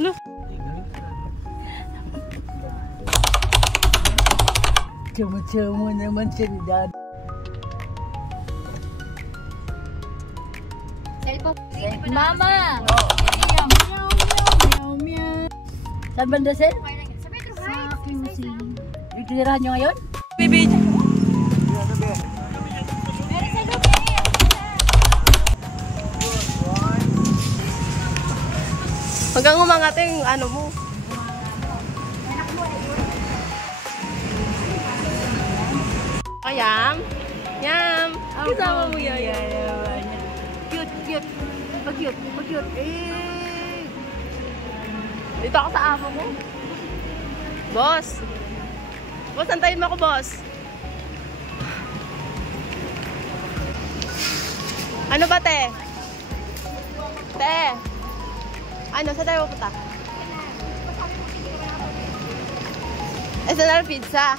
Lo. Cuma-cuma naman si Dad. Mama! Meow, meow, meow, meow. Saan banda, Sir? Sa QC. Itinirahan nyo ngayon? Baby. Hanggang umangat yung ano mo. Yam. Yam. Kasama mo yan. Cute, cute. Pag-cute, pag-cute. Eh. Dito ako sa amo mo. Boss. Boss, antayin mo ako, boss. Ano ba, te? Te. Ano, saan tayo pupunta? SNR Pizza.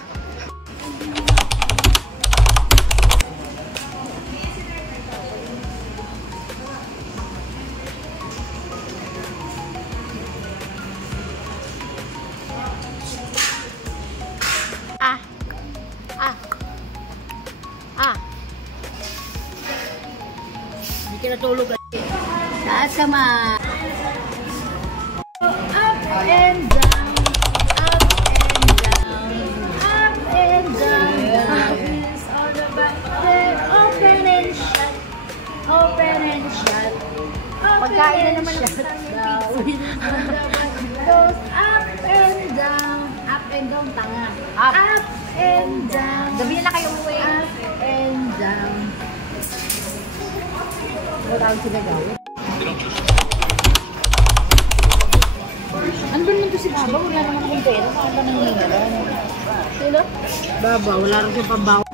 Hindi ka natulog kasi. Taas ka ma. Up and down. Up and down. Up and down. Is all about there. Open and shut. Open and shut. Pagkain na naman ang goes up and down. Up and down, tanga. Up and down. Gabi na kayo uwi. Up and down. Wala akong sinagawin. Andun nito si Baba, wala naman akong pera. Saan ka nangyayari? Sino? Baba, wala rin siyang pambawa.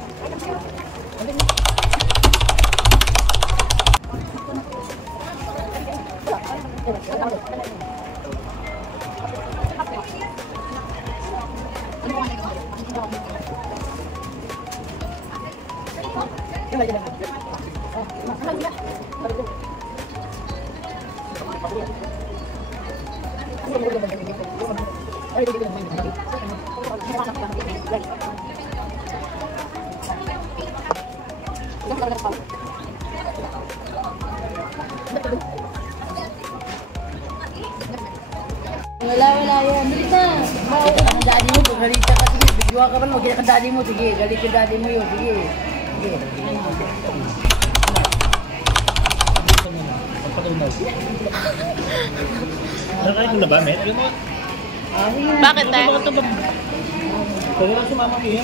Wala yan. Dali na. Ang daddy mo, galit ka pa. Sige, bigyan ka pa. Mag-gina ka daddy mo. Sige, galit yung daddy mo yun. Sige. Sige. Nakakain mo na ba, Met? Bakit, te? Kaya lang sumama ko yan.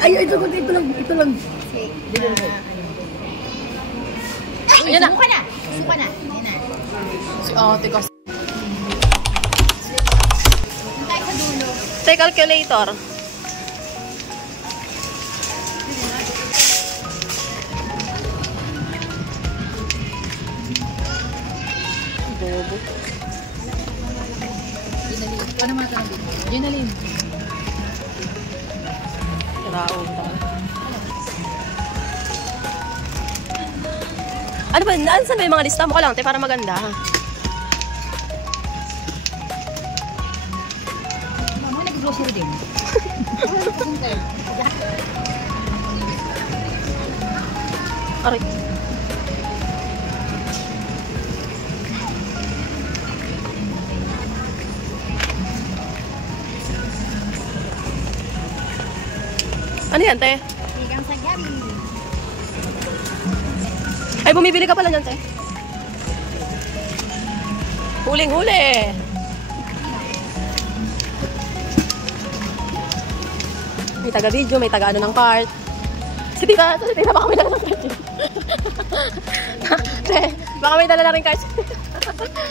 Ay, ito lang. Ito lang. Yan na. Suka na. Suka na. Yan na. Si ate kasi. Tayo sa dulo. Say calculator. Bobo. Ginalin. Paano mga tanong? Ginalin. Raong tayo. Ano ba? Saan ba yung mga lista mo ka lang, te? Para maganda. Mama, nag-grocery din. Aray. Ano yan, te? Sigang sa gabi. Ay, bumibili ka pala niyan, te. Huling-huli. May taga-video, may taga-ano ng cart. Si tita baka may dala ng cart yun. Te, baka may dala na rin cart.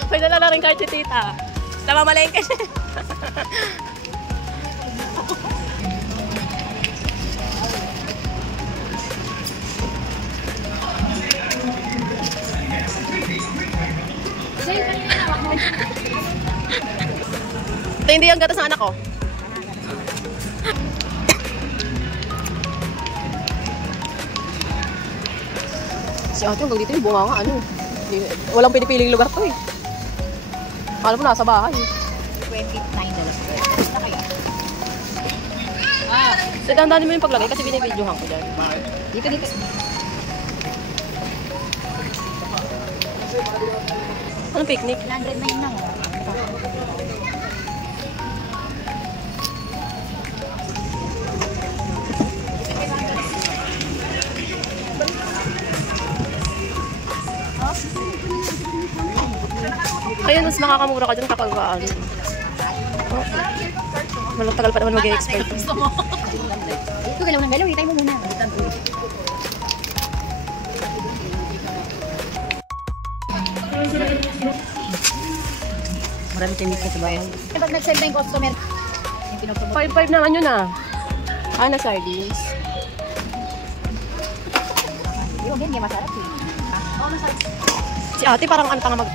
May dala na rin cart si tita. Namamalengke siya. Ito hindi yung gatas ng anak ko. Si ate hanggang dito yung bunga nga ano. Walang pinipiling lugar to eh. Alam mo, nasa bahay. 29 dollars. Na kaya? Dandanin mo yung paglagay kasi binibidyohan ko dyan. Dito. Anong picnic? 109 na. Ayun, mas makakamura ka dyan kapag ano. Oh. Malatagal pa naman mag-i-expert. Ito galaw ng galaw. Hitay mo muna. Marami chemical sa bahay. Pag nag-sell na yung customer, yung pinagpapot. 5-5 naman yun ah. Na sardines. Yung hindi masarap eh. Oo, masarap. Si ate parang ano pa nga mag...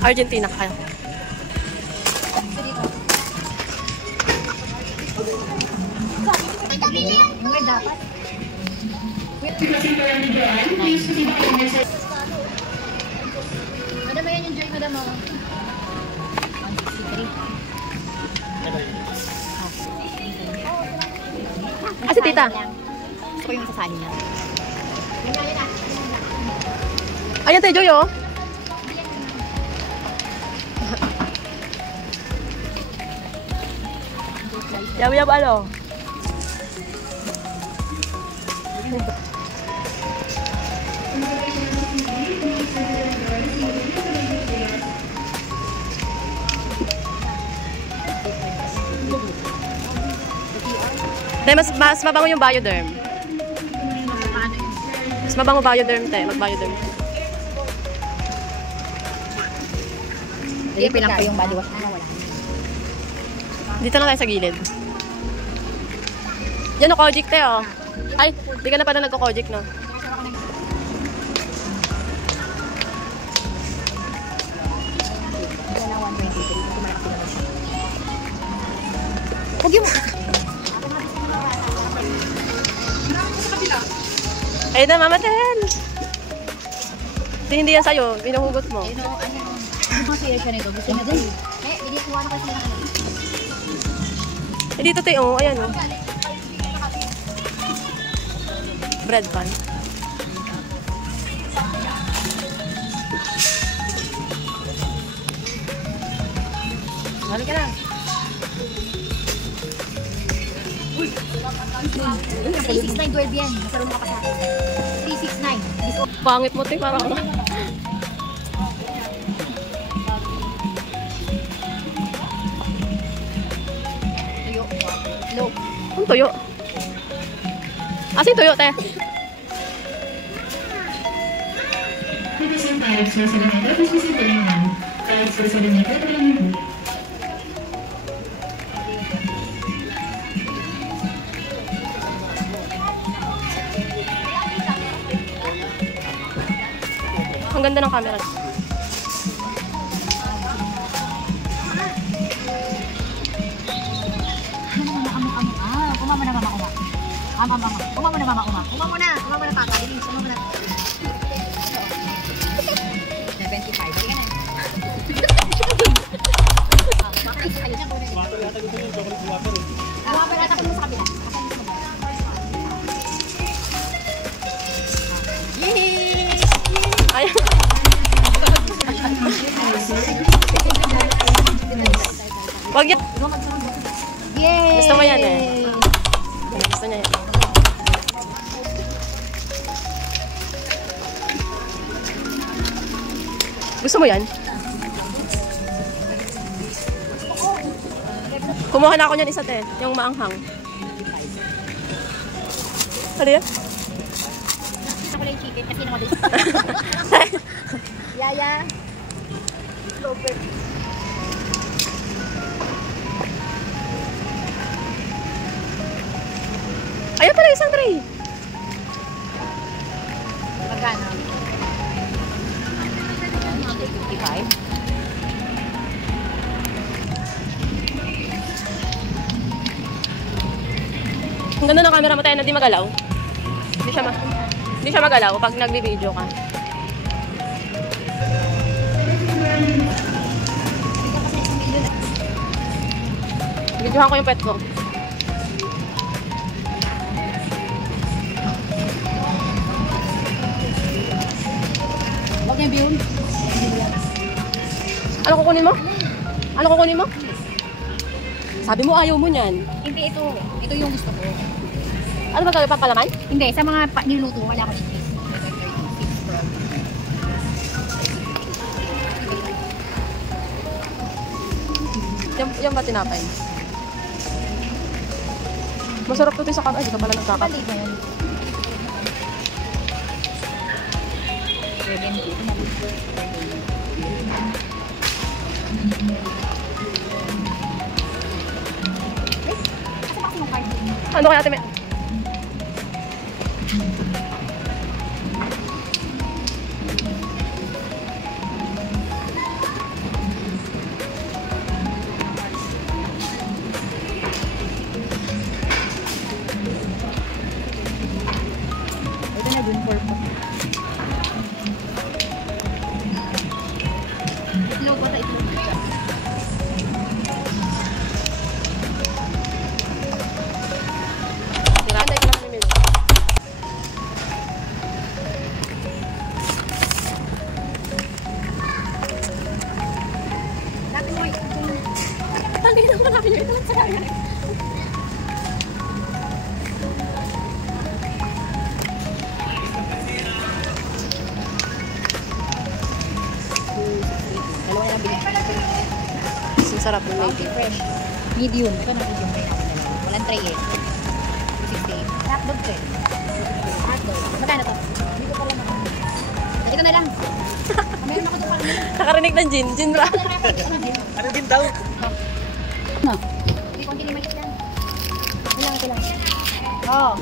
Argentina kaya. Yung may dapat. Madam, ayan yung joy, madam. Ah, si tita. Gusto ko yung sasali niya. Ayan tayo, Joy, oh. Yab, ano? Te, mas mabango yung Bioderm. Mas mabango Bioderm, te. Mag-Bioderm. Hindi, pinang ko yung body wash na wala. Dito na tayo sa gilid. Yan o, Kojic, te, oh. Ay, di ka na pala nagko-Kojic, no? Huwag yung... Ayun na, Mama Tel. Hindi yan sa'yo. Binuhugot mo. Ano masaya siya nito? Gusto niya din. Hindi kuha na kasi na kami. Dito, te, oh. Ayan, oh. Bread pan. Hali ka na. 369 yan. Masarap mo ka pa sa akin. 369. Pangit mo, te. Parang... Tuyo. Low. Ang tuyo. Asin tuyo, te. Ang ganda ng camera. Kumama na mama kuma. Kumama na mama kuma. Kumama na papa. Dinis, kumama na. 75. Balik na. Wapper ata ko sa kabila. Yay! Ay. Wag yan. Yay! Gusto mo yan, eh. Gusto niya yan. Gusto mo yan? Kumuha na ako niyan isa, te. Yung maanghang. Ano yan? Ako lang yung chicken kasi naman din. Yaya. Ayan pala, isang tray. Magkano? 55? Ang ganda ng camera mo tayo na di magalaw. Hindi siya magalaw pag nagbi-video ka. Videohan ko yung pet ko. Huwag niya view. Ano kukunin mo? Ano kukunin mo? Sabi mo ayaw mo niyan. Hindi, ito. Ito yung gusto ko. Ano ba gawin? Papalaman? Hindi, sa mga niluto, wala akong cheese. Yung ba tinapay? Masarap to sa kaka. Ay, di ka pala nagkakat. Kapal dito yan. Ano kaya ate? Ito na dun, purple. Itlog, bata itlog. Tira. Ko lang namimili. Dapat mo ito. Tangin na mo namin yung ito lang sa kaya. Dalawa na bilhin. Ang sarap ng Okay, fresh. Medium. Ito na medium kayo namin dalawa. Walang tray eh. 260. Hotdog to eh. Hotdog. Magkano to? Hindi ko pala makakita. Ito na lang. Meron ako doon pala. Nakarinig ng gin. Gin ra. Ano din daw? No. Hindi konti ni maliit yan. Ito lang. Oh.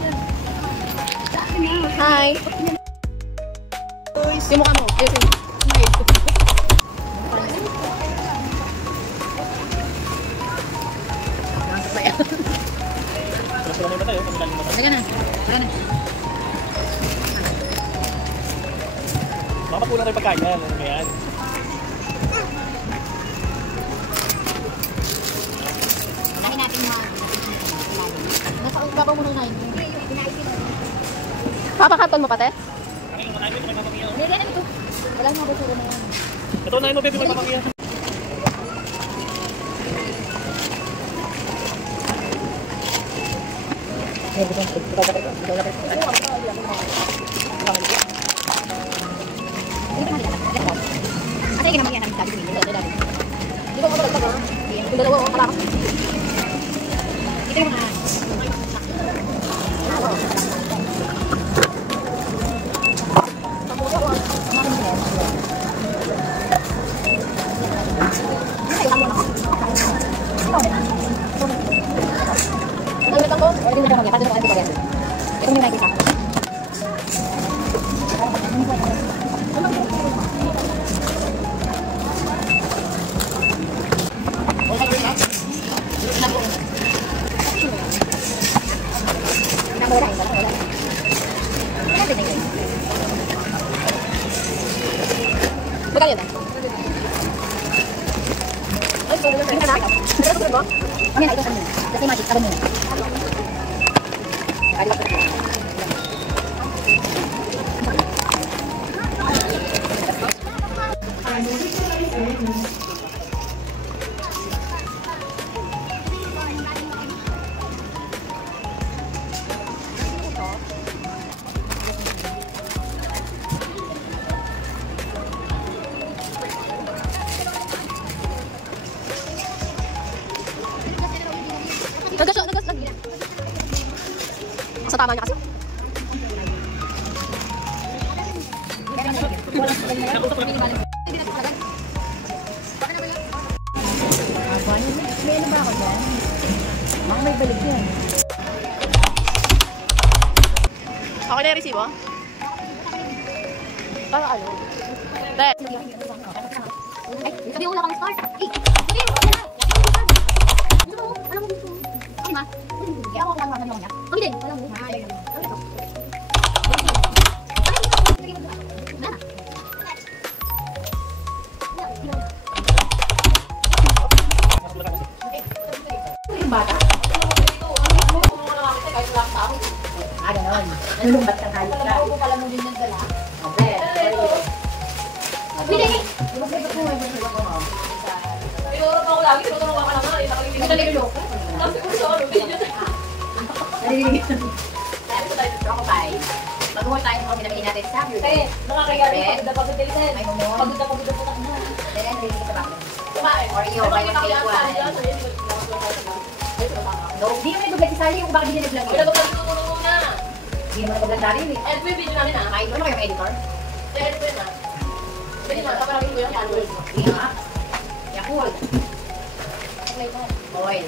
Hi. Yung mukha mo. Ayun. Tapos lang ba tayo? Pamilalim mo tayo. Teka na. Teka na. Baka kulang tayo pagkain yan. Ano yan? Unahin natin mga nasa babaw mo na yun. Papakaton mo pate? Ang ino, matayo ito may papakiyan. Hindi, ano ito? Walang mga basura na yan. Ito na mo, baby, may papakiyan. Ate, kinamagyan namin sabi ko yun. Hindi ko mabalagtag ha. Yung dalawa ko kalakas. Ito yung mga... Ang ito ko? Ito yung mga ito yung nakikita. Magkano yun? Ay, sorry na. Ano ka na? Ano ka na? Ano na ito sa mga? Kasi magic, tawag mo. Sa tama niya kasi. May ano ba ako dyan? Baka may balik yan. Okay na yung resibo? Para ano? Be. Ay, sabi mo wala kang start. Eh, sabi mo, wala. Gusto mo, alam mo gusto mo. Ano ma? Kaya ako lang naman niya. Kami din. Walang mo. Kami din. Yung bata? Ah, gano'n. Nalulumbat ka kahit ka. Ako pala mo din yung dala. Okay. Bili! Tinuro ako lagi, tinutulungan ka naman. Hindi ka nilulok. Tapos siguro sa ano, video na. Nalililig. Sabi ko tayo sa Chocopie. Mag-work tayo kung pinamili natin sa Pure. Kaya, nakakaya rin pagod na pagod din. May mumon. Pagod na pagod na po. Then, nalililig sa background. Kumain. Oreo, buy one, take one. No, di naman nag-vlog si Sally kung bakit hindi nag-vlog Wala yun. ba ka tutulungan na? Hindi naman nag-vlog Sally eh. Edit mo yung video namin ah. Ay, ano kayo editor? Edit mo yun ah. Pwede mo, kaparangin ko yung followers mo. Hindi nga. Yakult. Oil.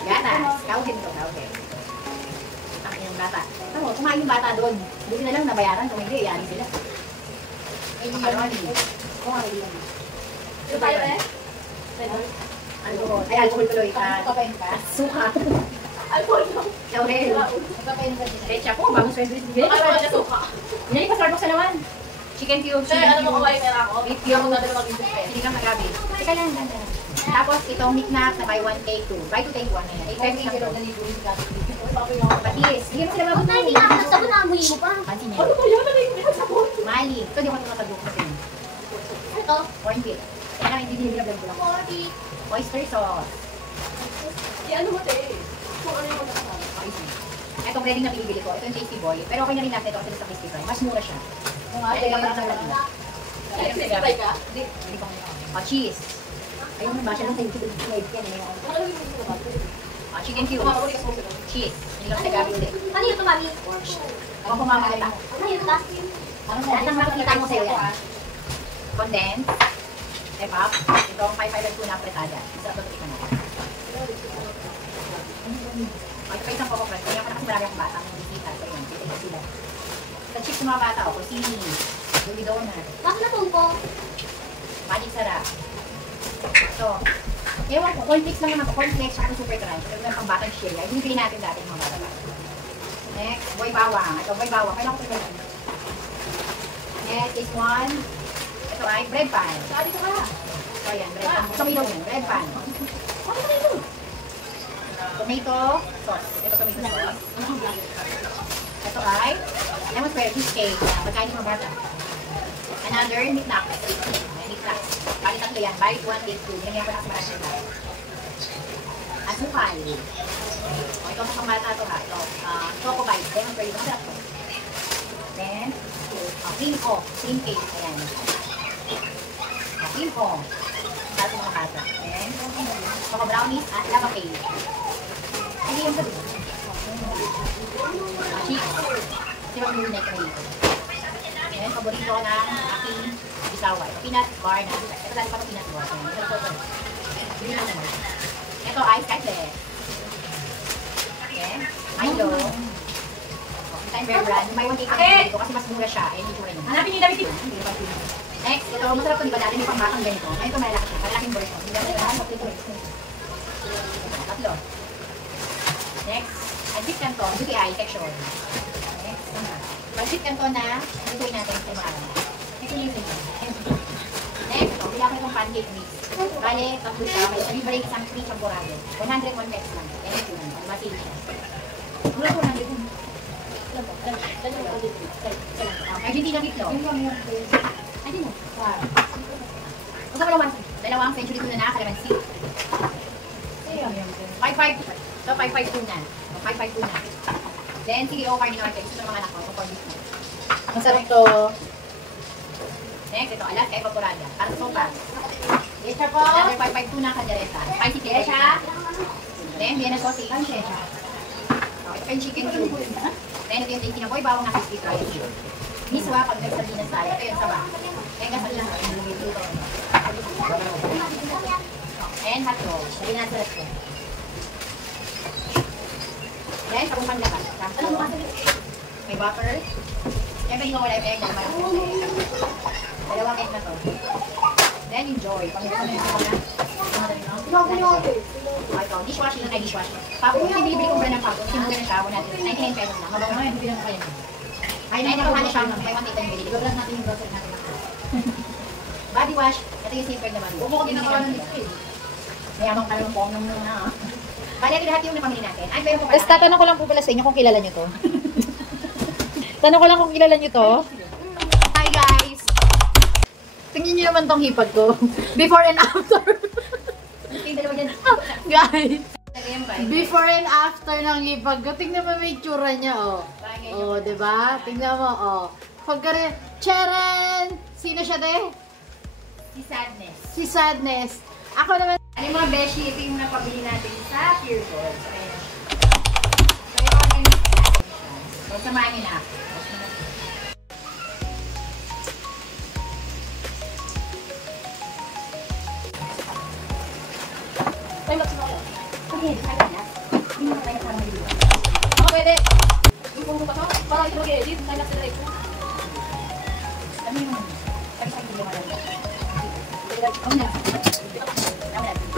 Gatas. Kauhin to, kauhin. Ang inyong bata. Tama, kumain yung bata doon. Buti na lang nabayaran. Kung hindi, yari sila. Macaroni. Kumain yun. Ito tayo eh? Ano? Ay, alcohol tuloy. Kapain ka? Suka. Alcohol mo. Laurel. Kapain ka din. Leche ako. Bagong sandwich. Ano ba niya suka? Binali pa Starbucks na naman. Chicken cubes. Sir, ano mo kawain pera ako? Beef Ako cubes. na din mag-isip eh. Hindi ka magabi. Teka lang, ganda. Tapos itong knickknack na buy one take two. Buy two take one na yan. 8 pesos lang to. Patis. Hindi mo sila Huwag na hindi mabot. ka sabon na amoy mo pa. Pansin niyo. Ano ba yan? Ano yung sabon? Mali. Ito di ko tumatagok kasi. Ito. Corn beef. Kaya lang hindi binablog ko lang. 40. Oyster sauce. Ano mo te? Kung ano yung magkakasama. Itong ready na binibili ko. Ito yung Tasty Boy. Pero okay na rin natin ito kasi sa Tasty Fry. Mas mura siya. Ito yung parang nalala. Nag-subscribe ka? Hindi pa ko. Cheese. Ayun na ba siya lang sa YouTube. Yan na chicken cubes. Cheese. Hindi lang sa gabi ulit. Ano yun ito, mami? Ako kumakalita. Ano yun ito? Lahat ng makikita mo sa'yo yan. Condensed. Epap. Ito ang 5-5 tuna apretada. Isa ito tikman natin. Ito pa isang coco crunch. Kaya ako na kasi marami akong bata. Ang bisita. So yun. Kita sila. Sa chips ng mga bata. O kusini. Duli donut. Bakit na po? Magic sarap. So, ewan ko. Cornflakes lang naman ito. Cornflakes at super crunch. Ito yung pang batang shirya. Binibili natin dati ng mga bata. Next. Boy bawang. Ito boy bawang. Kailan ko ito yun? Next is one. Ito ay bread pan. Saan dito ka? So yan. Bread pan. Sa milong yan. Bread pan. Bakit na ito? Tomato sauce. Ito tomato sauce. Ito ay lemon square cheesecake. Pagkain ng mga bata. Another knickknack. Knickknack. Bali tatlo yan. Bali 1, take 2. Ganyan ko na kasi marami na. Asukal. O ito sa bata ito ha. Ito. Choco bite. Lemon square. Masarap to. Then, cream o. Cream cake. Ayan. Cream o. Para sa mga bata. Then, choco brownies at lava cake. Hindi yung sabi. Cheese. Kasi mag-lunay ka dito. Ayan, paborito ko ng aking isaway. Peanut bar na. Ito dati pa ito peanut bar. Hindi lang naman. Ito ice cutlet. Okay. Milo. Time bear brand. May one take dito kasi mas mura siya. Ayan yung niya. Hanapin yung damit dito. Next, ito masarap ito. Diba dati may pangmatang ganito. Ito malaki siya. Malaking version. Hindi natin lahat. Tatlo. Next, Pancit Canton, UTI section. Next, Pancit Canton na lutuin natin sa mga araw. Next, next, bila ko itong pancake mix. Bale, tatlo siya, may libre isang free champorado. 101 pesos lang. Yan ito lang, masili siya. Mula po lang dito. Argentina Bitlog. Ay, di mo. Gusto ko naman, dalawang century tuna na, kalamansi. 5-5. So, 5-5 tuna. 5-5 tuna. Then, sige, okay din naman. Gusto ng mga anak ko. So, for this one. Masarap to. Next, ito. Alaska Evaporada. Para sa sopa. Yes, sir po. Another 5-5 tuna, kaldereta. Spicy chicken. Then, Vienna sausage. Okay, ito yung chicken cube. Then, ito yung tasty na boy. Bawang na crispy fries. Miswa, pag nagsabinas tayo. Ito yung saba. Kaya gasal lang. And hot dog. Sabi na sa ko. Then, sa kung panlakas. Ano mo kasi? May butter. Siyempre, hindi ko wala yung egg. Dalawang egg na to. Then, enjoy. Pag-enjoy ko na. Ito, dishwashing ay dishwashing. Papo, yung binibili kong brand ng papo, sinuga na siya, 99 pesos lang. Mabaw na, hindi lang kayo. Ay, nakuha na siya, may 1 tita yung binili. Iba natin yung grocery natin. Body wash, ito yung simple naman. Huwag mo kami nakawa ng liquid. Mayamang ka lang po ng muna. Bali, ito lahat yung napamili natin. Ay, pero po pala. Tapos tatanong ko lang po pala sa inyo kung kilala nyo to. Tanong ko lang kung kilala nyo to. Hi guys! Tingnan nyo naman tong hipag ko. Before and after. Yung dalawa dyan. Guys, Lagayan ba? before and after ng hipag ko. Tingnan mo may tsura niya, oh. Oh, diba? Tingnan mo, oh. Pagka Charan! Sino siya, te? Si Sadness. Si Sadness. Ako naman. Ano yung mga beshi? Ito yung napabili natin sa Pure Gold. So, ayan. So, yung mga ganyan natin siya. So, samahan nyo na ako. Ay, magsama ko. Okay, kaya na. Hindi mo tayo parang maliliwa. Ako pwede. Yung kung pa to, para ito mag-edit. Tayo na sila ito. Alam mo yung pag-isang video mo lang. Ako na. Tama natin.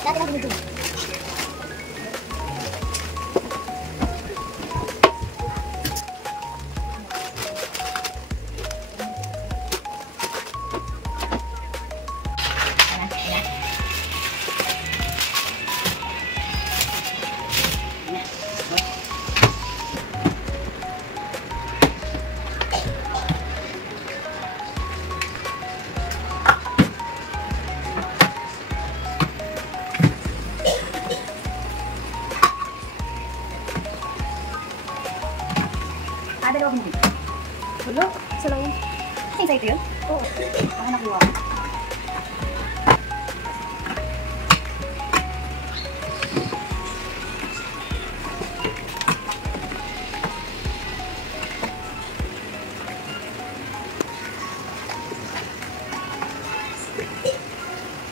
Dati lang binigyan. Dalawang hindi. Wala, isa lang yun. Saan sa'yo yun? Oo. Baka nakuha.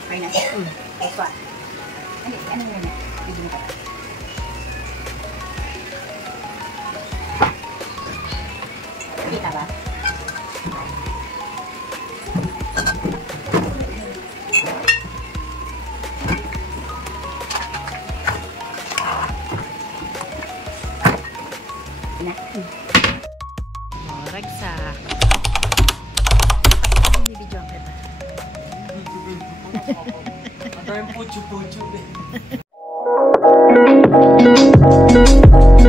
Ay na. Ay pa. Ano yun na? Bigyan mo ka. Kita ba? Oh, ragsak. Bibidyoan kita. Ito yung puchu-puchu eh.